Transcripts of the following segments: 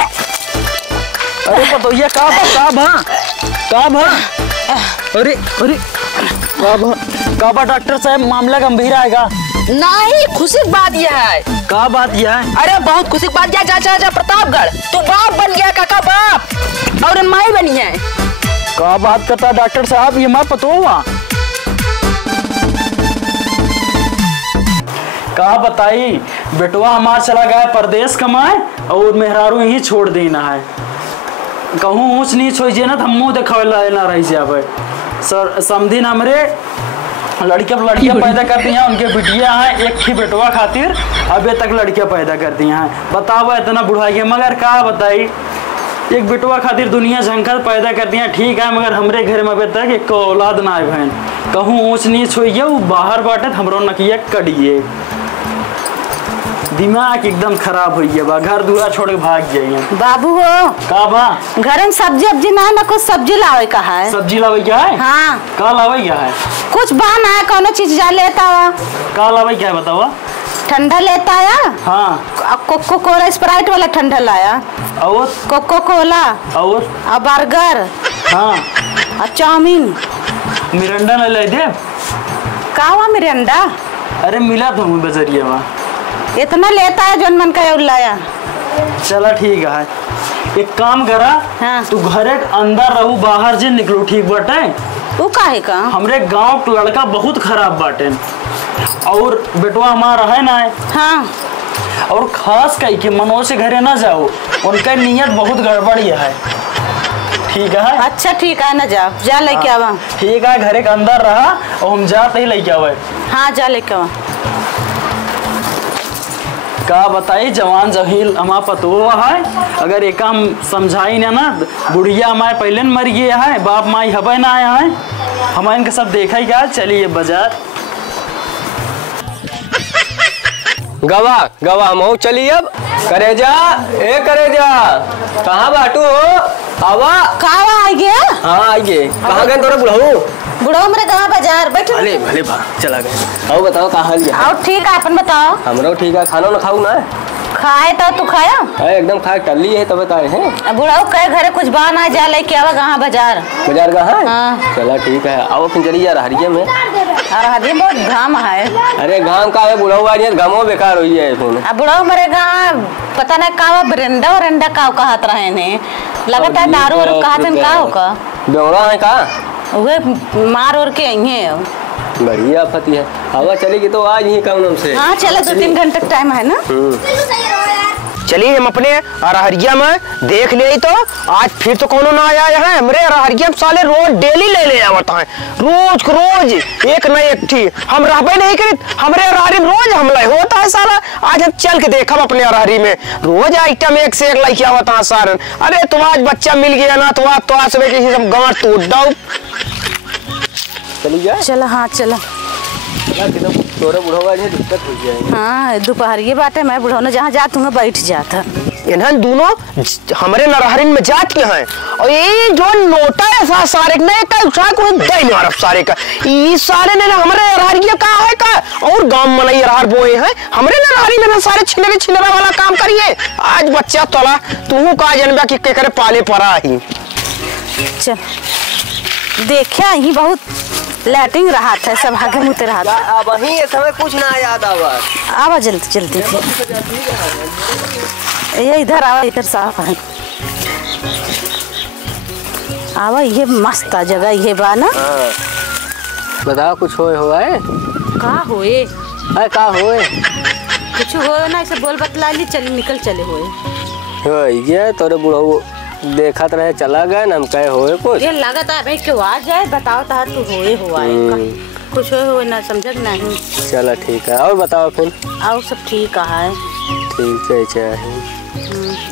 अरे पतोहिया का अरे काबा डॉक्टर साहब मामला गंभीर आएगा। नहीं, खुशी की बात यह है। का बात यह है? अरे बहुत खुशी की बात यह, जा प्रतापगढ़ तू बाप बन गया, काका बाप और माई बनी है। का बात करता डॉक्टर साहब, ये मैं पतो हुआ का बताई। बेटवा हमारा चला गया परदेश कमाए और मेहरारू यही छोड़ देना है। कहूँ ऊँच नीच हो ना तो हम मुँह देखा ना रही जाए। सर समझी ना मेरे लड़कियाँ पैदा करती हैं, उनके बिटिया हैं, एक ही बेटवा खातिर अभी तक लड़कियाँ पैदा करती हैं। बताओ इतना बुढ़ाई, मगर का बताई एक बेटवा खातिर दुनिया झंखर पैदा करती हैं, ठीक है, मगर हमरे घर में अभी तक एक औलाद ना है बहन। कहूँ ऊँच नीच हो वो बाहर बाटे हमरो नकिया कड़िए। दिमाग एकदम खराब हो गया, घर दूरा छोड़ के भाग जाइए। बाबू हो का बा घर में सब्जी अब्जी ना कुछ सब्जी लावे का है। सब्जी लावे क्या है? हाँ का लावे क्या है? कुछ बना है, कौन चीज जा लेता हुआ। का लावे क्या है बताओ? ठंडा लेता आया। हाँ कोको कोला स्प्राइट वाला ठंडा लाया और कोको कोला और बर्गर। हाँ और चाउमीन। मिरंडा न ले दे का हुआ मिरंडा? अरे मिला तो हमें बजरिया वहाँ इतना लेता है जो मन का लाया। चला ठीक है, एक काम करा। हाँ। तू घरे अंदर रहू, बाहर जे निकलो, ठीक बाटे? वो काहे का? हमरे गांव का लड़का बहुत खराब बाटे और बेटवा हमारा है ना। हाँ। और खास कही के मनोज से घरे ना जाओ, उनका नीयत बहुत गड़बड़ी है, ठीक है? अच्छा ठीक है, ना जाओ, जा लेके आवा। ठीक है, घरे के अंदर रहा और हम जाते ही लेके आवे। हाँ जा लेके आवा। का बताई जवान जहील हमारा पतोह है, अगर एक हम समझाई ना बुढ़िया हमारे पहले न मर गया है, बाप माई हबे ना आया है, हमारे इनका सब देखा ही क्या। चलिए बाजार गवा मऊ चली अब। करेजा कहाँ बाटू हो? आवा कहाँ आ गया? हाँ आइए। कहाँ गए तोरा बुढ़ऊ मेरे गाँव बाजार बैठे। भले चला गए। आओ बताओ कहाँ हाल है? आओ ठीक है, अपन बताओ। हमरो ठीक है, खाना ना खाऊ ना? खाए तो तू खाया? एकदम खा टल ली है तब बताए हैं। बुढ़ऊ कहे घरे कुछ बना जा लेके आवा। कहाँ बाजार कहाँ? हाँ। चला ठीक है, आओ फिर चली जा हरिया में। हरिया बहुत घाम है। अरे घाम का है बुढ़ऊ आज घामो बेकार हुई है। बुढ़ऊ मेरे गाँव पता नहीं का बरेंडा का कहत रहे ने, लगता है दारू वारू कहत हैं का बेवड़ा है का वे मार और के आई बढ़िया फती है। हवा चलेगी तो आज ही काम से। हाँ चला, 2-3 घंटे टाइम है ना। चलिए हम अपने अरहरिया में देख ले तो आज फिर तो कौन ना आया है। हमरे अरहरिया साले रोज डेली ले आवता है, रोज एक न एक थी। हम रहबे नहीं करित, हमरे अरहरी में रोज हमला होता है सारा। आज हम चल के देखा अपने अरहरी में रोज आइटम एक से एक लाइक आवता है सारन। अरे तुम आज बच्चा मिल गया ना तो आज तो आज सुबह किसी सब गंवर तोड़ दो। चली जाए? चला हाँ चला। तोरा बुढ़वा है दिक्कत हो जाए। हाँ दोपहर ये बात है, मैं बुढ़ौना जहाँ जा तुम्हें बैठ जाता। इन्हन दोनों हमारे नरहरिन में जात के हैं और ये जो नोटा है सारे ने का उठा को दे मारब सारे का। ई सारे ने हमारे अरहरिया का है का और गांव में नहीं अरहर बोए हैं, हमरे नरहरी में सारे छिनरा वाला काम करिए। आज बच्चा तोला तू का जनबा कि के करे पाले पड़ा ही। चल देखा ही बहुत लैटिंग रहा था, सब आगे मुते रहा था। अब वही समय कुछ ना याद आवा जल्दी ये इधर आवा, इधर साफ है। आवा ये मस्त जगह ये बा ना। बताओ कुछ होए का होए? का होए? कुछ होए ना, ऐसे बोल बतला ली, चल निकल चले होए। ये तोरे बुढ़ऊ देखत रहे चला गए ना, हम कहे होए कुछ। ये लगता है भाई क्यों आ जाए, बताओ तो तू होए हुआ है कुछ होए ना, समझ नहीं। चला ठीक है, और बताओ फिर। आओ सब ठीक है। ठीक है चाहिए।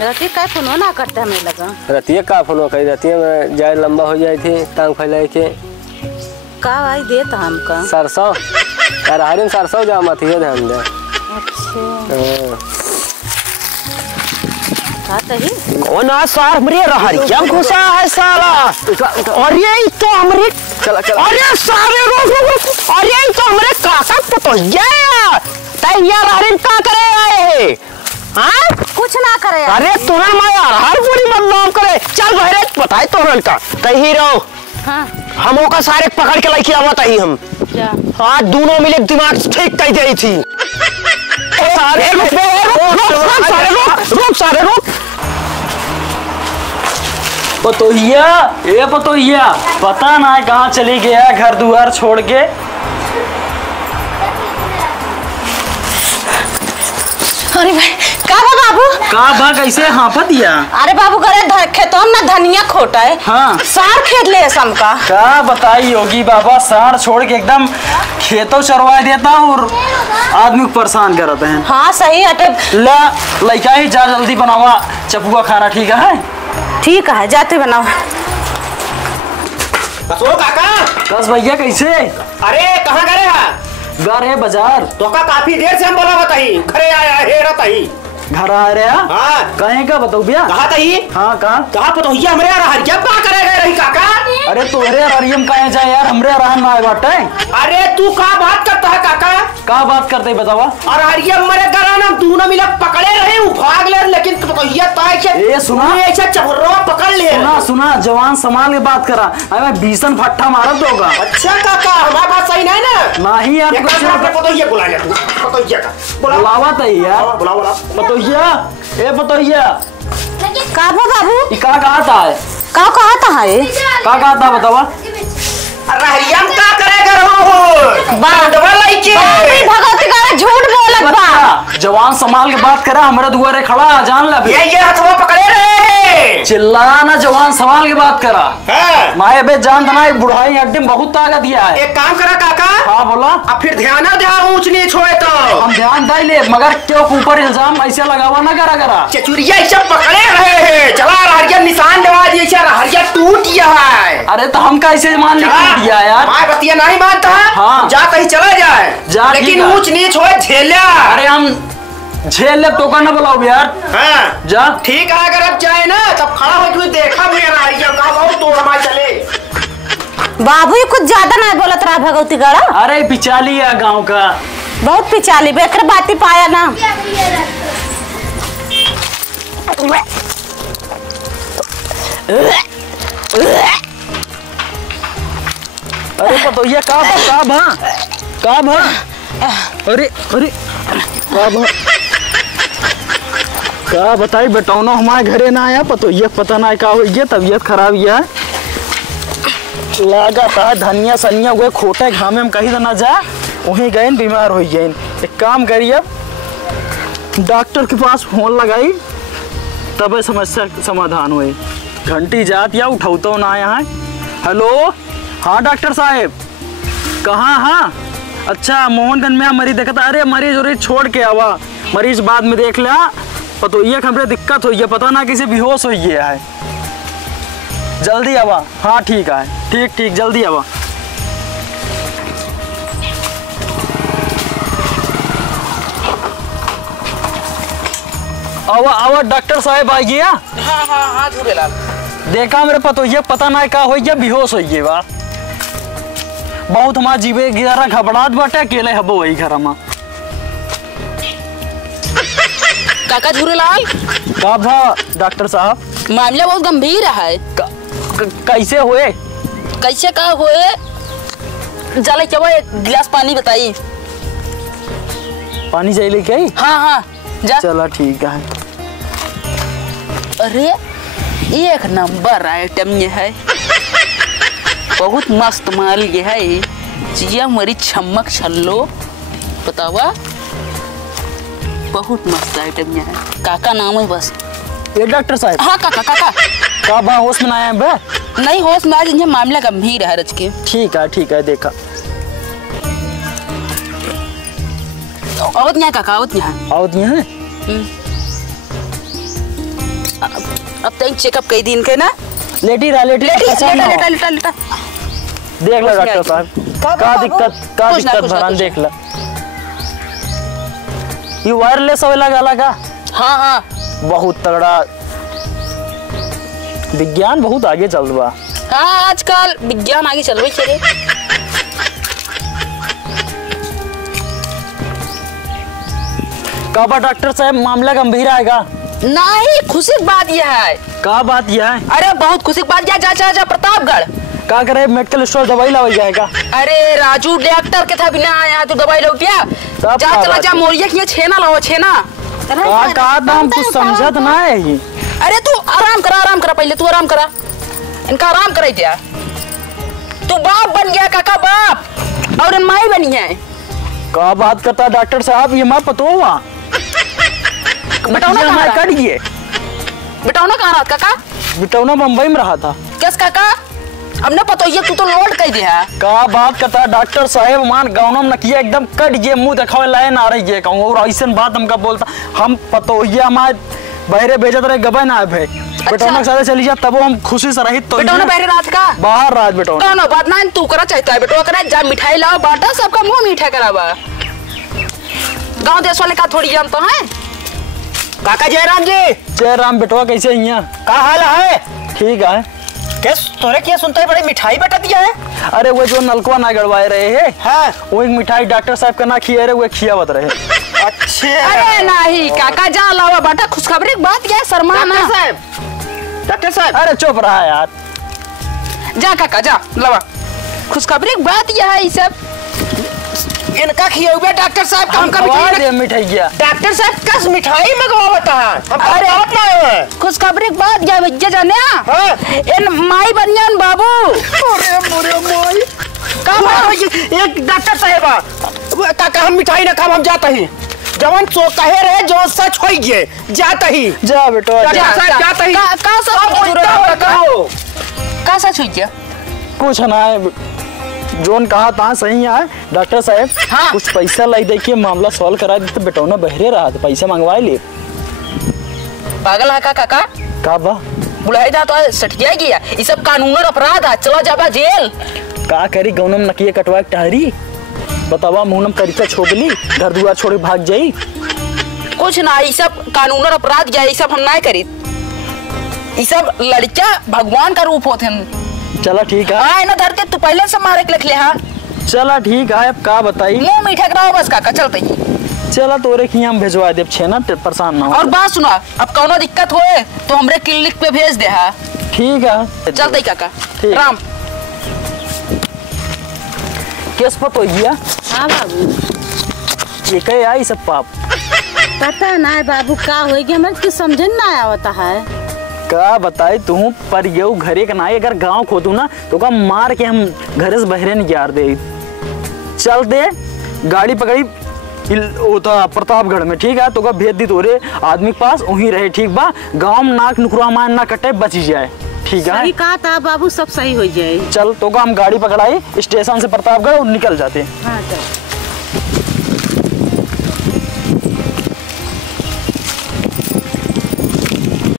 रतिया का फोन ना करते हमें लगा। रतिया का फोन कही, रतिया में जाए लंबा हो जाए थी टांग फैलाए के। का भाई देता हमका सरसों अरहरी में सरसों जामा थी ध्यान दे। अच्छा कौन सार हमरे अरहरिया में घुसा है साला। अरे तो हमरे चला अरे सारे रोक अरे तो हमरे काका पतोहिया तैयार अरहरी का करे आए है। हाँ कुछ ना करे। अरे तोहर माया हर पूरी बदनाम करे। चल बहरे बताए तोहरन का कहीं रहो। हाँ हमों का सारे पकड़ के लेके आवत ही हम। क्या आज दोनों मिले दिमाग ठीक कर गई थी। सारे रुक सारे रुक। पतोहिया ए पतोहिया, पता ना कहाँ चली गया घर दुआर छोड़ के। अरे भाई का बा बाबू? का बा कैसे हाँफत दिया? अरे बाबू करे खेतों में ना धनिया खोटा है। हाँ। सार खेत ले समका। का बताई योगी बाबा, साढ़ छोड़ के एकदम खेतों चरवा देता और आदमी को परेशान करते हैं। हाँ सही हटे। ला लइका ही जा जल्दी बनावा चपुआ खाना, ठीक है? ठीक है जाते बनाओ। कसो काका। कस भैया कैसे? अरे कहाँ गए हैं? घर है बाजार। तो का काफी देर से हम बोला बताई घरे आया है रही। घर आ रहे हैं? हाँ। कहीं का बताओ भैया? कहा तही? हाँ कहाँ? कहा पतोहिया हमरे यार हरिया क्या करे गए रही काका? अरे तोहरे अरियम कहे जाए यार, हमरे रहन में आए बाटे। अरे तू का बात करता है काका? का बात करते बतावा? और हरिया मरे गराना दोनों मिला पकड़े रहे वो भाग ले, लेकिन पतोहिया ताई के ए सुना, ऐसा चबर्रा पकड़ ले। सुना सुना जवान संभाल के बात करा। अरे भीषण फट्टा मारत होगा। अच्छा काका हमारी बात सही नहीं ना? नहीं यार एक कुछ बार पतोहिया बुला ले तू। पतोहिया का बुलावा तई यार। बुला बुला पतोहिया ए पतोहिया। का बा बाबू? ई का कहा था है? का कहा था है? का कहा था बतावा? अरे हरिया का करेगा हो? बांधवा लइके। भगवती का झूठ बोलत बा। बच्चा, जवान संभाल के बात करा, हमारे दुआरे खड़ा जान ले। ये हथवा पकड़े रहे। चिल्लाना, जवान संभाल के बात करा। हाँ। माए बे जान तना बुढ़ाई अड्डे में बहुत ताकत दिया है। एक काम करा काका। हाँ बोला। अब फिर ध्यान ऊंच नीच होए तो हम ध्यान दे ले, मगर क्यों ऊपर इल्जाम ऐसे लगावा ना करा। चचुरिया ऐसा पकड़े रहे हैं। चला हरिया निशान दवा दिए, हरिया टूट गया है। अरे तो हम कैसे मान ले दिया यार? माय बतिया नहीं मानता। हाँ। जा कहीं चला जाए जा, लेकिन ठीक है। ऊंच नीच होए झेलिया। अरे हम झेल ले तो ना बुलाओ यार। हाँ। जा ठीक है, अगर अब जाए ना तब खड़ा हो तू देखा मेरा हरिया का बहुत तोड़ मार चले। बाबू ये कुछ ज्यादा नहीं बोलत रहा भगवती गड़ा। अरे पिचाली है गांव का, बहुत पिचाली बेकर बाती पाया ना। अरे पतोहिया का भा अरे अरे का बताई बेटौनो हमारे घरे ना आया, पतोहिया पता ना का हो गया, तबीयत खराब है। लगा था धनिया सनिया हुए खोटे घामे में कहीं ना जा, वहीं गए बीमार हो गए। एक काम करिए, डॉक्टर के पास फोन लगाई तब समस्या समाधान हुए। घंटी जात या उठाता ना यहाँ। हेलो हाँ डॉक्टर साहेब कहाँ? हाँ अच्छा मोहनगंज में मरीज देखा था। अरे मरीज उरीज छोड़ के आवा, मरीज बाद में देख लिया। पतोहिया हमरे दिक्कत हुई है, पता ना किसी बेहोश हो गया है। जल्दी आवा। हाँ ठीक है, ठीक ठीक जल्दी आवा। आवा आवा डॉक्टर साहब आ गया। हाँ हाँ हाँ झूलेलाल। देखा मेरे पतोहिया पता ना का हो गया, बेहोश हो गया बा। बहुत हमारा जीवे गिरा घबराहट बाटे, अकेले हबो वही घर में। काका झूलेलाल, का भा डॉक्टर साहब? मामला बहुत गंभीर है। कैसे हुए? कैसे का हुए? जले क्या एक गिलास पानी बताइए। पानी चाहिए क्या? हाँ हाँ जा। चला ठीक है। अरे एक नंबर आइटम ये है, बहुत मस्त माल ये है। जिया मरी छमक छल्लो बतावा, बहुत मस्त आइटम ये है। काका नाम है बस। ये डॉक्टर साहब? हाँ काका काका। का बा होश में आया बे? नहीं होश में आज इन्हें मामला गंभीर है रच के। ठीक है देखा। आवत यहाँ काका आवत यहाँ। आवत नहीं है? अब तक चेकअप कई दिन के ना। लेटी रहा लेटा देख ला डॉक्टर साहब का दिक्कत भरान देख ला। ये वायरलेस होए लगा का? हाँ हाँ बहुत तगड़ा, विज्ञान बहुत आगे चल रहा। हाँ आजकल विज्ञान आगे चल रही है। का बा डॉक्टर साहब मामला गंभीर आएगा? नहीं, खुशी की बात यह है। का बात यह है? अरे बहुत खुशी की बात, जा प्रतापगढ़। का करे मेडिकल स्टोर दवाई लावल जाएगा? अरे राजू डॉक्टर के था बिना आया तू दवाई लो क्या? जा चला जा मोरिया की छेना लाओ छेना। का दाम कुछ समझत ना है ही। अरे तू आराम करा पहले तू आराम करा, इनका आराम कराई दिया। तू बाप बन गया काका बाप और माई बनी है। का बात करता डॉक्टर साहब, ये मैं पतो हुआ बिटौना कहाँ कट गए। बिटौना कहाँ रहा काका? बिटौना मुंबई में रहा था। कैस काका? हमने पता ये तू तो लोड कर दिया। का बात करता डॉक्टर साहब, मान गाँव में किया एकदम कट गए, मुंह दिखावे लाए ना रही है कहूँ। और ऐसा बात हमका बोलता हम पतो ये हमारे बहरे भेजत रहे गबे ना भे। बिटौना के साथ चली जा तब हम खुशी से रही। तो बिटौना बहरे रात का बाहर रात बिटौना कौन बात ना तू करा चाहता है बेटो करा जा मिठाई लाओ बांटा सबका मुंह मीठा करावा। गांव देश वाले का थोड़ी जानता है। काका जयराम जी। जयराम बेटवा कैसे हिया? का हाल है? ठीक है। कैस तोरे क्या सुनता है बड़ी मिठाई बटा दिया है? अरे वो जो नलकुआ ना गड़वाए रहे है, हाँ। वो एक मिठाई डॉक्टर साहब का ना खिया रहे, वो खियावत रहे। अच्छा। अरे नहीं काका जा लावा बाटा खुशखबरी बात क्या है शर्मा ना। डॉक्टर साहब अरे चुप रहा यार। जा काका जा लावा खुशखबरी बात यह है। ये सब इनका खिया हुआ डॉक्टर साहब काम का मिठाई गया। डॉक्टर साहब कस मिठाई मंगवावता है। अरे बात ना है खुशखबरी बात क्या बच्चे जाने हाँ। इन माई बनियान बाबू। अरे मोरे माई का एक डॉक्टर साहब काका हम मिठाई ना खाम हम जाता ही जवन सो कहे रहे जो सच हो गए जाता ही जा बेटो जाता ही का सच हुई क्या? कुछ ना है जोन कहा था सही है डॉक्टर साहब। हाँ। कुछ पैसा लाई देखिए मामला सॉल्व करा दे। तो बेटौना बहरे रहा तो पैसा मंगवा ले। पागल है काका का बा बुलाई था तो सट गया ये सब कानून और अपराध है। चला जाबा जेल। का करी गौनम नकिए कटवा के टहरी बतावा मुहनम करिका छोबली घर दुआर छोड़ भाग जाई। कुछ ना ये सब कानून और अपराध क्या ये सब हम ना करी। ये सब लड़का भगवान का रूप होते हैं। चला ठीक है। हाँ ना धरते तू पहले से मारे के लिख ले। हाँ चला ठीक है। अब का बताई मुंह मीठा कराओ बस काका चलते ही। चला तोरे खिया हम भेजवा दे छेना परेशान ना हो। और बात सुना अब कौनो दिक्कत होए तो हमरे क्लिनिक पे भेज दे। हाँ ठीक है चलते ही काका ठीक। राम केस पतो गया। हाँ बाबू ये कहे आई सब पाप पता ना है बाबू का हो गया हमारे कुछ समझ ना आवता है। का बताए तू पर ये घरे का ना अगर गांव खोदू ना तो का मार के हम घरे से बहरे नहीं जार दे। चल दे गाड़ी पकड़ी होता प्रतापगढ़ में ठीक है। तो का भेज दी तोरे आदमी के पास वहीं रहे ठीक बा। गांव में नाक नुकरा मान ना कटे बच जाए ठीक है। सही कहा था बाबू सब सही हो जाए। चल तो का हम गाड़ी पकड़ाई स्टेशन से प्रतापगढ़ और निकल जाते। हाँ चल।